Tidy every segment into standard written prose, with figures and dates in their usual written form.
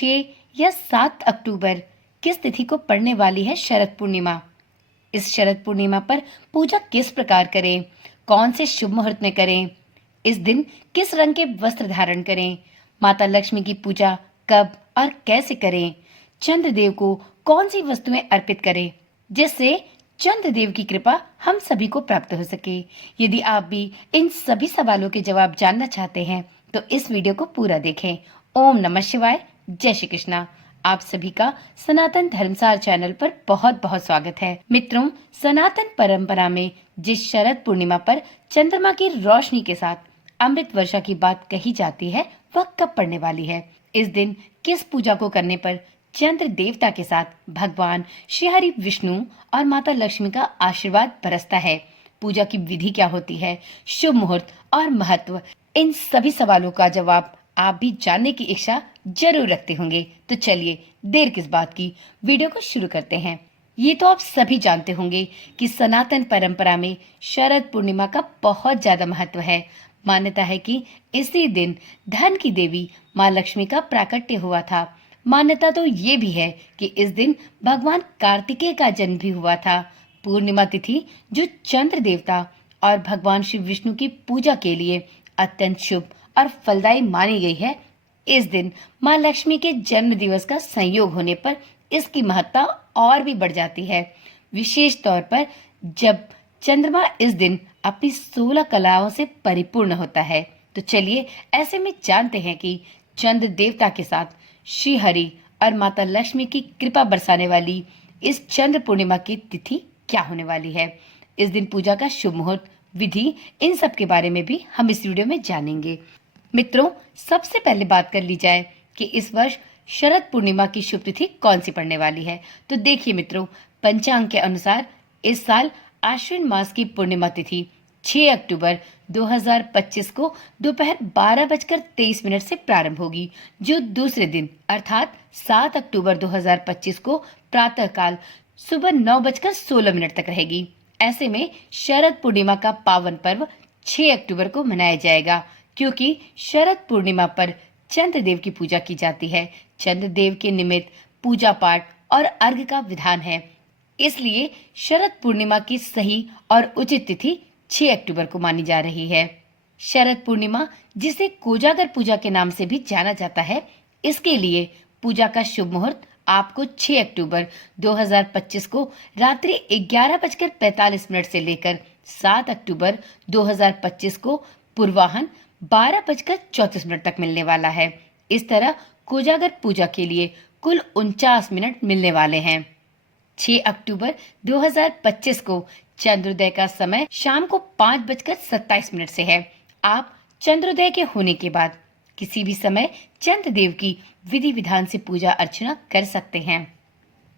6 या 7 अक्टूबर किस तिथि को पड़ने वाली है शरद पूर्णिमा? इस शरद पूर्णिमा पर पूजा किस प्रकार करें? कौन से शुभ मुहूर्त में करें? इस दिन किस रंग के वस्त्र धारण करें? माता लक्ष्मी की पूजा कब और कैसे करें? चंद्रदेव को कौन सी वस्तुएं अर्पित करें जिससे चंद्रदेव की कृपा हम सभी को प्राप्त हो सके? यदि आप भी इन सभी सवालों के जवाब जानना चाहते हैं तो इस वीडियो को पूरा देखें। ओम नमः शिवाय, जय श्री कृष्णा। आप सभी का सनातन धर्मसार चैनल पर बहुत बहुत स्वागत है। मित्रों, सनातन परंपरा में जिस शरद पूर्णिमा पर चंद्रमा की रोशनी के साथ अमृत वर्षा की बात कही जाती है वह कब पड़ने वाली है? इस दिन किस पूजा को करने पर चंद्र देवता के साथ भगवान श्री हरि विष्णु और माता लक्ष्मी का आशीर्वाद बरसता है? पूजा की विधि क्या होती है? शुभ मुहूर्त और महत्व, इन सभी सवालों का जवाब आप भी जानने की इच्छा जरूर रखते होंगे। तो चलिए देर किस बात की, वीडियो को शुरू करते हैं। ये तो आप सभी जानते होंगे कि सनातन परंपरा में शरद पूर्णिमा का बहुत ज्यादा महत्व है। मान्यता है कि इसी दिन धन की देवी माँ लक्ष्मी का प्राकट्य हुआ था। मान्यता तो ये भी है कि इस दिन भगवान कार्तिकेय का जन्म भी हुआ था। पूर्णिमा तिथि जो चंद्र देवता और भगवान श्री विष्णु की पूजा के लिए अत्यंत शुभ और फलदायी मानी गई है। इस दिन माँ लक्ष्मी के जन्म दिवस का संयोग होने पर इसकी महत्ता और भी बढ़ जाती है। विशेष तौर पर जब चंद्रमा इस दिन अपनी 16 कलाओं से परिपूर्ण होता है। तो चलिए ऐसे में जानते हैं कि चंद्र देवता के साथ श्री हरि और माता लक्ष्मी की कृपा बरसाने वाली इस चंद्र पूर्णिमा की तिथि क्या होने वाली है। इस दिन पूजा का शुभ मुहूर्त, विधि, इन सब के बारे में भी हम इस वीडियो में जानेंगे। मित्रों, सबसे पहले बात कर ली जाए कि इस वर्ष शरद पूर्णिमा की शुभ तिथि कौन सी पड़ने वाली है। तो देखिए मित्रों, पंचांग के अनुसार इस साल आश्विन मास की पूर्णिमा तिथि 6 अक्टूबर 2025 को दोपहर 12:23 से प्रारंभ होगी, जो दूसरे दिन अर्थात 7 अक्टूबर 2025 को प्रातःकाल सुबह 9:16 तक रहेगी। ऐसे में शरद पूर्णिमा का पावन पर्व 6 अक्टूबर को मनाया जाएगा, क्योंकि शरद पूर्णिमा पर चंद्रदेव की पूजा की जाती है। चंद्रदेव के निमित्त पूजा पाठ और अर्घ्य का विधान है। इसलिए शरद पूर्णिमा की सही और उचित तिथि 6 अक्टूबर को मानी जा रही है। शरद पूर्णिमा, जिसे कोजागर पूजा के नाम से भी जाना जाता है, इसके लिए पूजा का शुभ मुहूर्त आपको 6 अक्टूबर 2025 को रात्रि 11:45 से लेकर 7 अक्टूबर 2025 को पूर्वाह्न 12:34 तक मिलने वाला है। इस तरह कोजागर पूजा के लिए कुल 49 मिनट मिलने वाले हैं। 6 अक्टूबर 2025 को चंद्रोदय का समय शाम को 5:27 से है। आप चंद्रोदय के होने के बाद किसी भी समय चंद्रदेव की विधि विधान से पूजा अर्चना कर सकते हैं।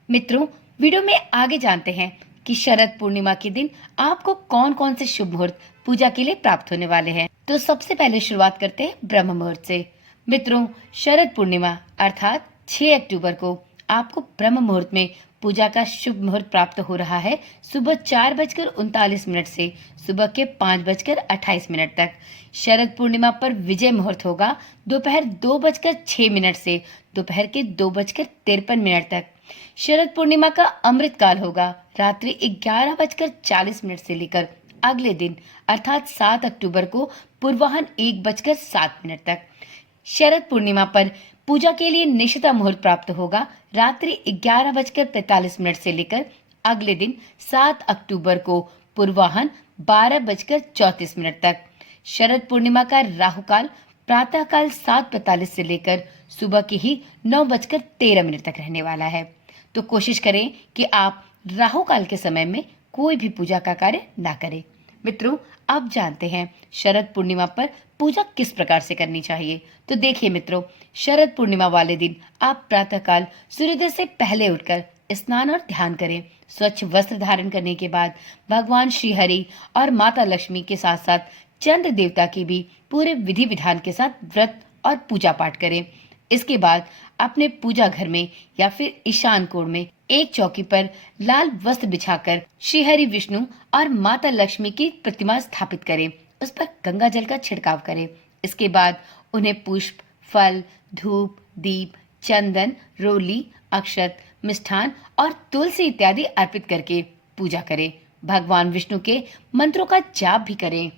मित्रों, वीडियो में आगे जानते हैं कि शरद पूर्णिमा के दिन आपको कौन कौन से शुभ मुहूर्त पूजा के लिए प्राप्त होने वाले हैं। तो सबसे पहले शुरुआत करते हैं ब्रह्म मुहूर्त से। मित्रों, शरद पूर्णिमा अर्थात 6 अक्टूबर को आपको ब्रह्म मुहूर्त में पूजा का शुभ मुहूर्त प्राप्त हो रहा है। सुबह 4:39 से सुबह के 5:28 तक। शरद पूर्णिमा पर विजय मुहूर्त होगा दोपहर 2:06 से दोपहर के 2:53 तक। शरद पूर्णिमा का अमृत काल होगा रात्रि 11:40 से लेकर अगले दिन अर्थात 7 अक्टूबर को पूर्वाह्न 1:07 तक। शरद पूर्णिमा पर पूजा के लिए निशिता मुहूर्त प्राप्त होगा रात्रि 11:45 से लेकर अगले दिन 7 अक्टूबर को पूर्वाह्न 12:34 तक। शरद पूर्णिमा का राहु काल प्रातःकाल 7:45 से लेकर सुबह के ही 9:13 तक रहने वाला है। तो कोशिश करें कि आप राहु काल के समय में कोई भी पूजा का कार्य ना करें। मित्रों, अब जानते हैं शरद पूर्णिमा पर पूजा किस प्रकार से करनी चाहिए। तो देखिए मित्रों, शरद पूर्णिमा वाले दिन आप प्रातःकाल सूर्योदय से पहले उठकर स्नान और ध्यान करें। स्वच्छ वस्त्र धारण करने के बाद भगवान श्री हरि और माता लक्ष्मी के साथ साथ चंद्र देवता की भी पूरे विधि विधान के साथ व्रत और पूजा पाठ करें। इसके बाद अपने पूजा घर में या फिर ईशान कोण में एक चौकी पर लाल वस्त्र बिछाकर श्री हरि विष्णु और माता लक्ष्मी की प्रतिमा स्थापित करें। उस पर गंगा जल का छिड़काव करें। इसके बाद उन्हें पुष्प, फल, धूप, दीप, चंदन, रोली, अक्षत, मिष्ठान और तुलसी इत्यादि अर्पित करके पूजा करें। भगवान विष्णु के मंत्रों का जाप भी करें।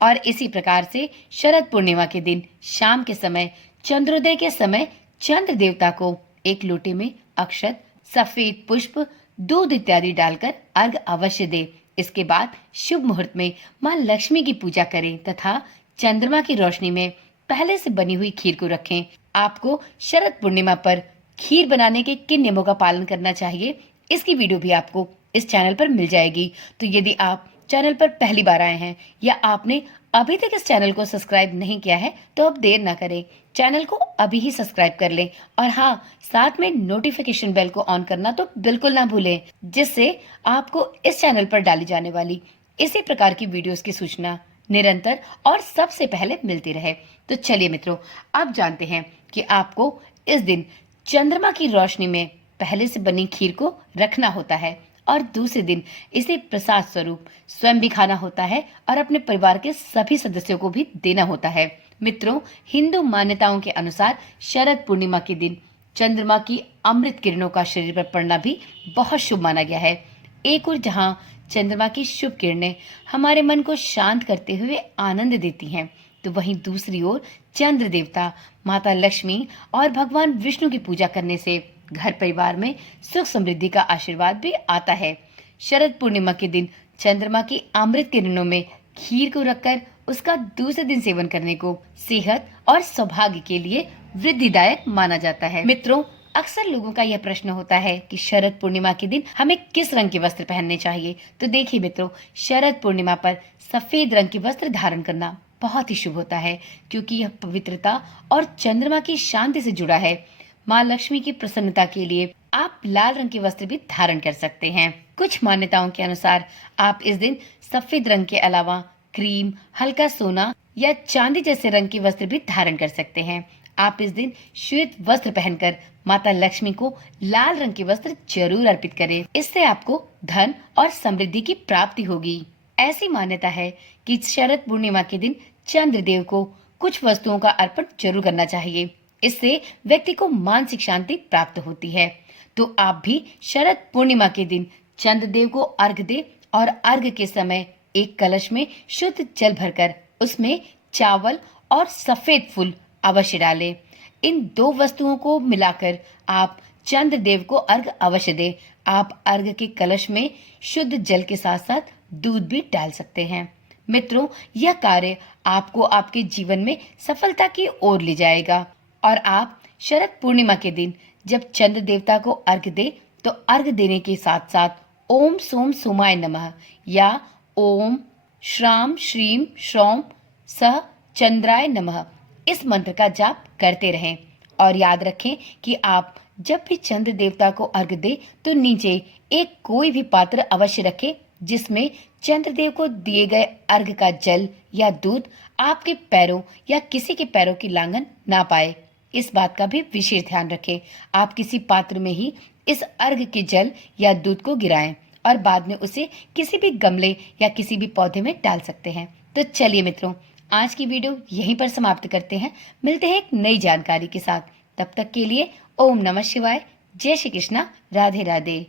और इसी प्रकार से शरद पूर्णिमा के दिन शाम के समय चंद्रोदय के समय चंद्र देवता को एक लोटे में अक्षत, सफेद पुष्प, दूध इत्यादि डालकर अर्घ अवश्य दे। इसके बाद शुभ मुहूर्त में मां लक्ष्मी की पूजा करें तथा चंद्रमा की रोशनी में पहले से बनी हुई खीर को रखें। आपको शरद पूर्णिमा पर खीर बनाने के किन नियमों का पालन करना चाहिए, इसकी वीडियो भी आपको इस चैनल पर मिल जाएगी। तो यदि आप चैनल पर पहली बार आए हैं या आपने अभी तक इस चैनल को सब्सक्राइब नहीं किया है तो अब देर ना करें, चैनल को अभी ही सब्सक्राइब कर लें और हाँ, साथ में नोटिफिकेशन बेल को ऑन करना तो बिल्कुल ना भूलें, जिससे आपको इस चैनल पर डाली जाने वाली इसी प्रकार की वीडियोस की सूचना निरंतर और सबसे पहले मिलती रहे। तो चलिए मित्रों, अब जानते हैं कि आपको इस दिन चंद्रमा की रोशनी में पहले से बनी खीर को रखना होता है और दूसरे दिन इसे प्रसाद स्वरूप स्वयं भी खाना होता है और अपने परिवार के सभी सदस्यों को भी देना होता है। मित्रों, हिंदू मान्यताओं के अनुसार शरद पूर्णिमा के दिन चंद्रमा की अमृत किरणों का शरीर पर पड़ना भी बहुत शुभ माना गया है। एक ओर जहां चंद्रमा की शुभ किरणें हमारे मन को शांत करते हुए आनंद देती हैं, तो वहीं दूसरी ओर चंद्र देवता, माता लक्ष्मी और भगवान विष्णु की पूजा करने से घर परिवार में सुख समृद्धि का आशीर्वाद भी आता है। शरद पूर्णिमा के दिन चंद्रमा की अमृत किरणों में खीर को रखकर उसका दूसरे दिन सेवन करने को सेहत और सौभाग्य के लिए वृद्धिदायक माना जाता है। मित्रों, अक्सर लोगों का यह प्रश्न होता है कि शरद पूर्णिमा के दिन हमें किस रंग के वस्त्र पहनने चाहिए। तो देखिए मित्रों, शरद पूर्णिमा पर सफेद रंग के वस्त्र धारण करना बहुत ही शुभ होता है, क्योंकि यह पवित्रता और चंद्रमा की शांति से जुड़ा है। माँ लक्ष्मी की प्रसन्नता के लिए आप लाल रंग के वस्त्र भी धारण कर सकते हैं। कुछ मान्यताओं के अनुसार आप इस दिन सफेद रंग के अलावा क्रीम, हल्का सोना या चांदी जैसे रंग के वस्त्र भी धारण कर सकते हैं। आप इस दिन श्वेत वस्त्र पहनकर माता लक्ष्मी को लाल रंग के वस्त्र जरूर अर्पित करें। इससे आपको धन और समृद्धि की प्राप्ति होगी। ऐसी मान्यता है कि शरद पूर्णिमा के दिन चंद्रदेव को कुछ वस्तुओं का अर्पण जरूर करना चाहिए। इससे व्यक्ति को मानसिक शांति प्राप्त होती है। तो आप भी शरद पूर्णिमा के दिन चंद्रदेव को अर्घ दे और अर्घ के समय एक कलश में शुद्ध जल भरकर उसमें चावल और सफेद फूल अवश्य डालें। इन दो वस्तुओं को मिलाकर आप चंद्रदेव को अर्घ अवश्य दें। आप अर्घ के कलश में शुद्ध जल के साथ साथ दूध भी डाल सकते हैं। मित्रों, यह कार्य आपको आपके जीवन में सफलता की ओर ले जाएगा। और आप शरद पूर्णिमा के दिन जब चंद्र देवता को अर्घ दे तो अर्घ देने के साथ साथ ओम सोम सोमाय नमः या ओम श्राम श्रीम श्रौम सह चंद्राय नमः इस मंत्र का जाप करते रहें। और याद रखें कि आप जब भी चंद्र देवता को अर्घ दे तो नीचे एक कोई भी पात्र अवश्य रखें, जिसमें चंद्रदेव को दिए गए अर्घ का जल या दूध आपके पैरों या किसी के पैरों की लांघन ना पाए। इस बात का भी विशेष ध्यान रखें। आप किसी पात्र में ही इस अर्घ के जल या दूध को गिराएं और बाद में उसे किसी भी गमले या किसी भी पौधे में डाल सकते हैं। तो चलिए मित्रों, आज की वीडियो यहीं पर समाप्त करते हैं। मिलते हैं एक नई जानकारी के साथ। तब तक के लिए ओम नमः शिवाय, जय श्री कृष्णा, राधे राधे।